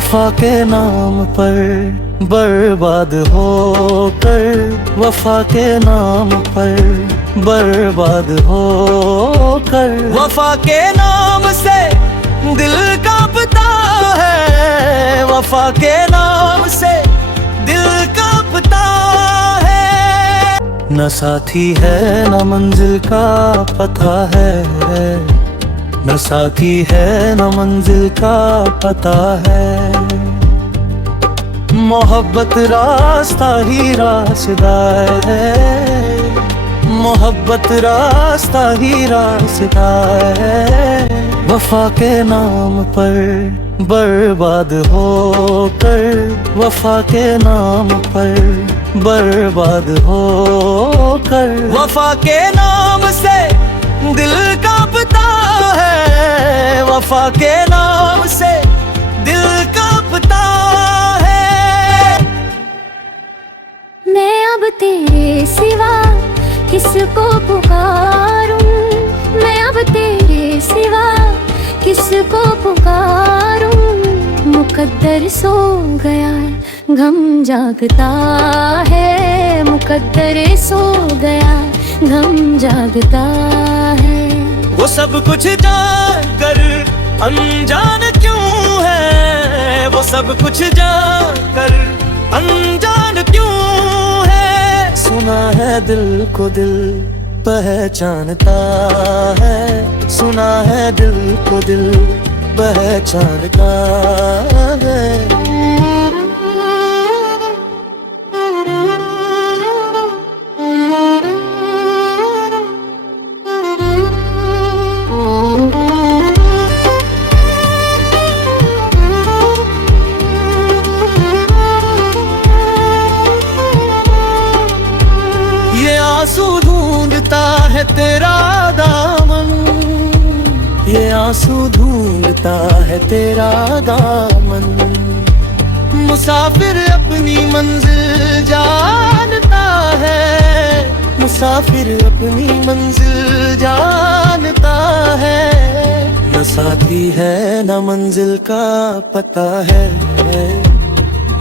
वफा के नाम पर बर्बाद होकर, वफा के नाम पर बर्बाद होकर, वफा के नाम से दिल कांपता है, वफा के नाम से दिल कांपता है। न साथी है न मंजिल का पता है, न साथी है न मंजिल का पता है। मोहब्बत रास्ता ही रास्ता है, मोहब्बत रास्ता ही रास्ता है। वफा के नाम पर बर्बाद होकर, वफा के नाम पर बर्बाद होकर, वफा के नाम से दिल कांपता है, वफा के नाम से दिल कांपता है। मैं अब तेरे सिवा किसको पुकारूं, मैं अब तेरे सिवा किसको पुकारूं। मुकद्दर सो गया गम जागता है, मुकद्दर सो गया गम जागता है। वो सब कुछ जान कर अनजान क्यों है, वो सब कुछ जान कर अनजान क्यों है। सुना है दिल को दिल पहचानता है, सुना है दिल को दिल पहचानता है। ये आंसू ढूंढता है तेरा दामन, ये आंसू ढूंढता है तेरा दामन। मुसाफिर अपनी मंजिल जानता है, मुसाफिर अपनी मंजिल जानता है। न साथी है न मंजिल का पता है,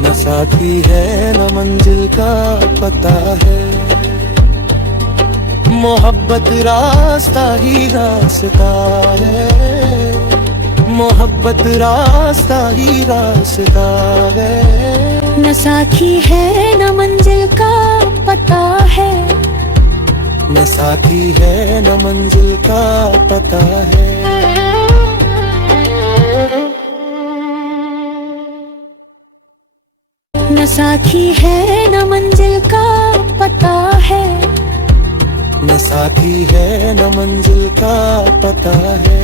न साथी है न मंजिल का पता है। मोहब्बत रास्ता ही रास्ता है, मोहब्बत रास्ता ही रास्ता है। न साथी है न मंजिल का पता है, न साथी है न मंजिल का पता है। न साथी है न मंजिल का पता है, न साथी है न मंजिल का पता है।